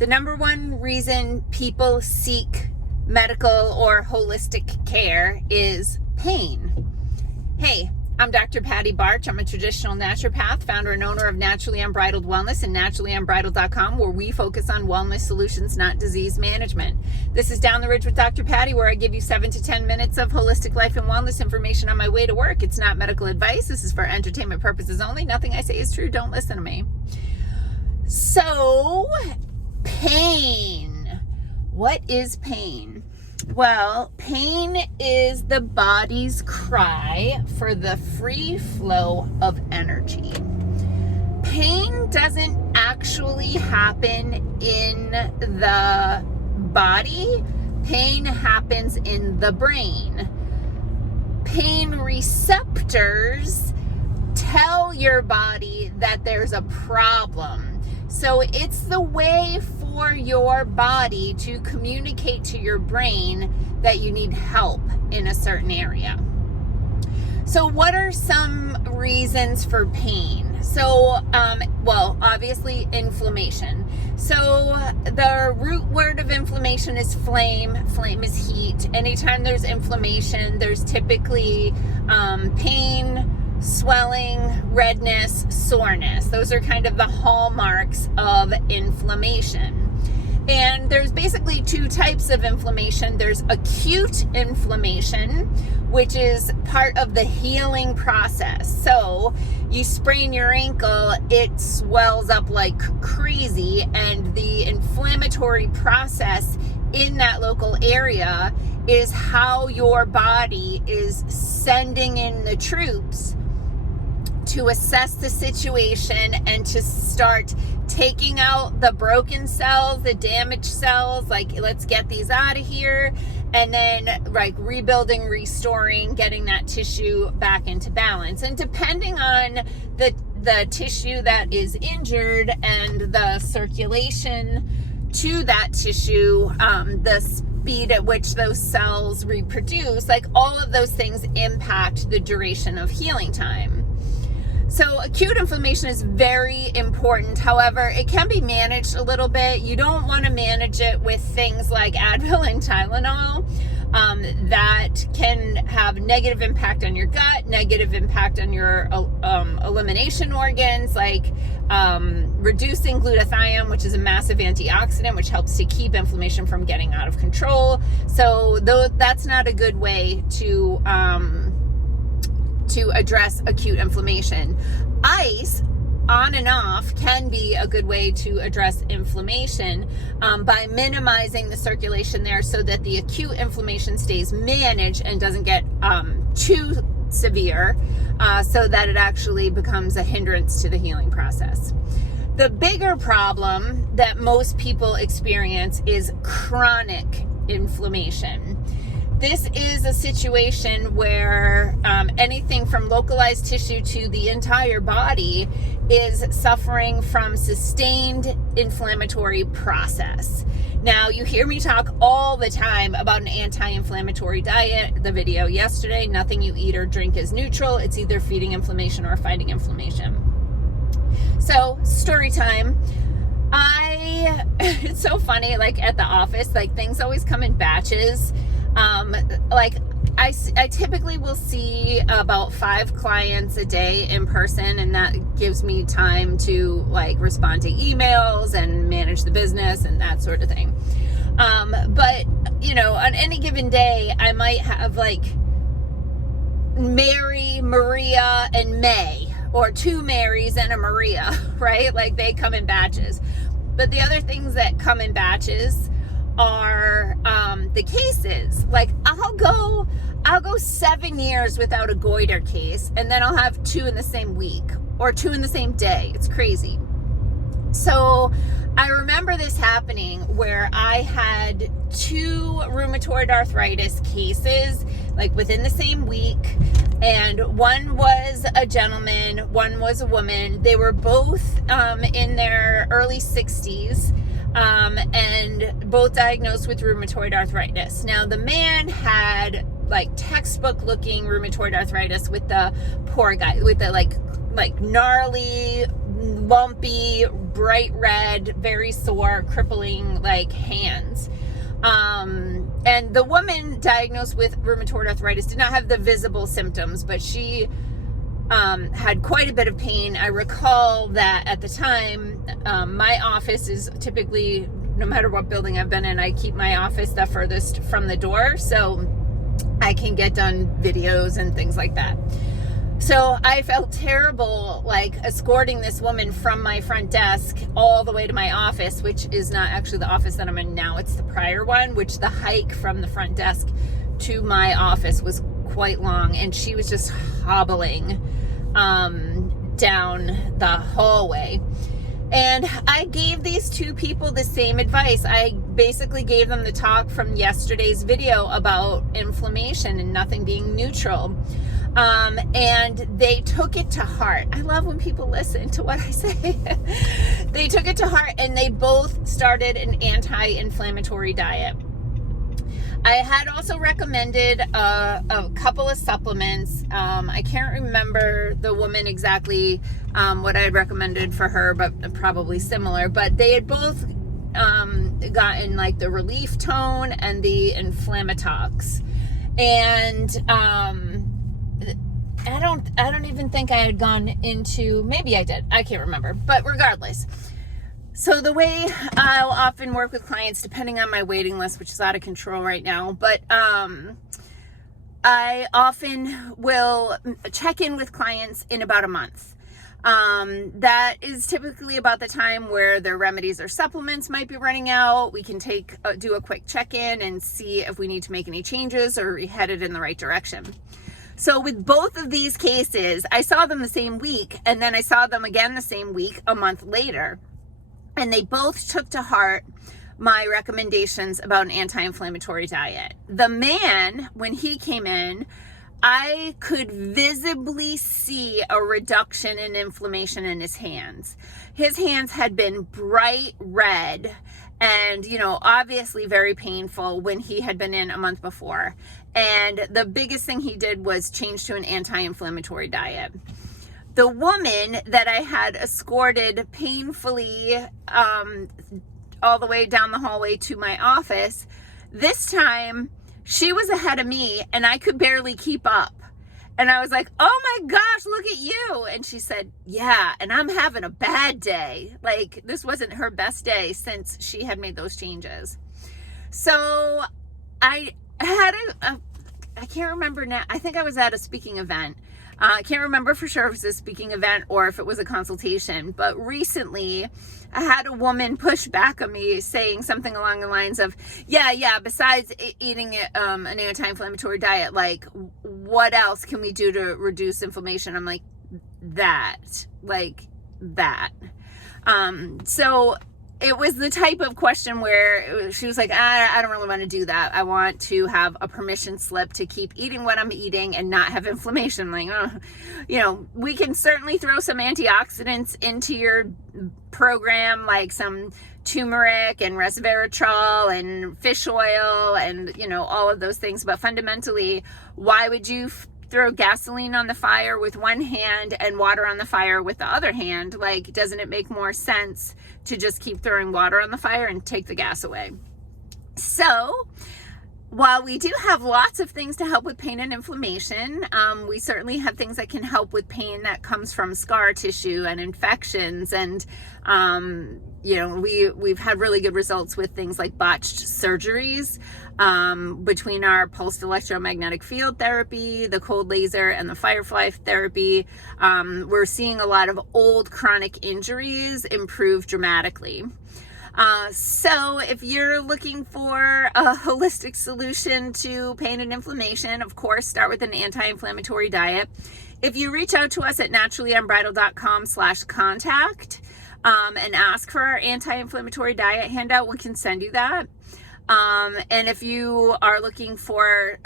The number one reason people seek medical or holistic care is pain. Hey, I'm Dr. Patty Barch. I'm a traditional naturopath, founder and owner of Naturally Unbridled Wellness and naturallyunbridled.com, where we focus on wellness solutions, not disease management. This is Down the Ridge with Dr. Patty, where I give you 7 to 10 minutes of holistic life and wellness information on my way to work. It's not medical advice. This is for entertainment purposes only. Nothing I say is true. Don't listen to me. So, pain. What is pain? Well, pain is the body's cry for the free flow of energy. Pain doesn't actually happen in the body. Pain happens in the brain. Pain receptors tell your body that there's a problem. So it's the way for your body to communicate to your brain that you need help in a certain area. So what are some reasons for pain? So, obviously inflammation. So the root word of inflammation is flame. Flame is heat. Anytime there's inflammation, there's typically pain, swelling, redness, soreness. Those are kind of the hallmarks of inflammation. And there's basically two types of inflammation. There's acute inflammation, which is part of the healing process. So you sprain your ankle, it swells up like crazy, and the inflammatory process in that local area is how your body is sending in the troops to assess the situation and to start taking out the broken cells, the damaged cells, like let's get these out of here, and then like rebuilding, restoring, getting that tissue back into balance. And depending on the tissue that is injured and the circulation to that tissue, the speed at which those cells reproduce, like all of those things impact the duration of healing time. So acute inflammation is very important. However, it can be managed a little bit. You don't want to manage it with things like Advil and Tylenol. That can have negative impact on your gut, negative impact on your elimination organs, like reducing glutathione, which is a massive antioxidant, which helps to keep inflammation from getting out of control. So that's not a good way to address acute inflammation. Ice on and off can be a good way to address inflammation by minimizing the circulation there so that the acute inflammation stays managed and doesn't get too severe, so that it actually becomes a hindrance to the healing process. The bigger problem that most people experience is chronic inflammation. This is a situation where anything from localized tissue to the entire body is suffering from sustained inflammatory process. Now, you hear me talk all the time about an anti-inflammatory diet. The video yesterday, nothing you eat or drink is neutral. It's either feeding inflammation or fighting inflammation. So, story time. It's so funny, like at the office, like things always come in batches. I typically will see about 5 clients a day in person, and that gives me time to like respond to emails and manage the business and that sort of thing. But you know, on any given day, I might have like Mary, Maria, and May, or 2 Marys and a Maria, right? Like they come in batches. But the other things that come in batches are the cases. Like I'll go 7 years without a goiter case, and then I'll have 2 in the same week or 2 in the same day. It's crazy. So I remember this happening where I had 2 rheumatoid arthritis cases like within the same week, and one was a gentleman, one was a woman. They were both in their early 60s. And both diagnosed with rheumatoid arthritis. Now, the man had like textbook looking rheumatoid arthritis with the poor guy, with the like gnarly, lumpy, bright red, very sore, crippling like hands. And the woman diagnosed with rheumatoid arthritis did not have the visible symptoms, but she had quite a bit of pain. I recall that at the time, my office is typically, no matter what building I've been in, I keep my office the furthest from the door so I can get done videos and things like that. So I felt terrible, like escorting this woman from my front desk all the way to my office, which is not actually the office that I'm in now. It's the prior one, which the hike from the front desk to my office was quite long. And she was just hobbling down the hallway. And I gave these two people the same advice. I basically gave them the talk from yesterday's video about inflammation and nothing being neutral. And they took it to heart. I love when people listen to what I say. They took it to heart and they both started an anti-inflammatory diet. I had also recommended a couple of supplements. I can't remember the woman exactly what I had recommended for her, but probably similar. But they had both gotten like the Relief Tone and the Inflammatox. And I don't even think I had gone into, maybe I did, I can't remember, but regardless. So the way I'll often work with clients, depending on my waiting list, which is out of control right now, but I often will check in with clients in about a month. That is typically about the time where their remedies or supplements might be running out. We can do a quick check-in and see if we need to make any changes or we headed in the right direction. So with both of these cases, I saw them the same week, and then I saw them again the same week a month later. And they both took to heart my recommendations about an anti-inflammatory diet. The man, when he came in, I could visibly see a reduction in inflammation in his hands. His hands had been bright red and, obviously very painful when he had been in a month before. And the biggest thing he did was change to an anti-inflammatory diet. The woman that I had escorted painfully all the way down the hallway to my office, this time she was ahead of me and I could barely keep up. And I was like, oh my gosh, look at you. And she said, yeah, and I'm having a bad day. Like, this wasn't her best day since she had made those changes. So I had I can't remember now. I think I was at a speaking event. I can't remember for sure if it was a speaking event or if it was a consultation, but recently I had a woman push back on me saying something along the lines of, yeah, besides eating an anti-inflammatory diet, like what else can we do to reduce inflammation? I'm like, that. So it was the type of question where she was like, I don't really want to do that. I want to have a permission slip to keep eating what I'm eating and not have inflammation. Like, we can certainly throw some antioxidants into your program, like some turmeric and resveratrol and fish oil and, all of those things. But fundamentally, why would you throw gasoline on the fire with one hand and water on the fire with the other hand? Like, doesn't it make more sense to just keep throwing water on the fire and take the gas away? So while we do have lots of things to help with pain and inflammation, we certainly have things that can help with pain that comes from scar tissue and infections. And, we've had really good results with things like botched surgeries, between our pulsed electromagnetic field therapy, the cold laser, and the firefly therapy. We're seeing a lot of old chronic injuries improve dramatically. So if you're looking for a holistic solution to pain and inflammation, of course, start with an anti-inflammatory diet. If you reach out to us at naturallyunbridled.com/contact, and ask for our anti-inflammatory diet handout, we can send you that. And if you are looking for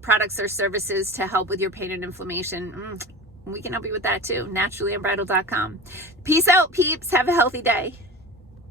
products or services to help with your pain and inflammation, we can help you with that too. naturallyunbridled.com. Peace out, peeps. Have a healthy day.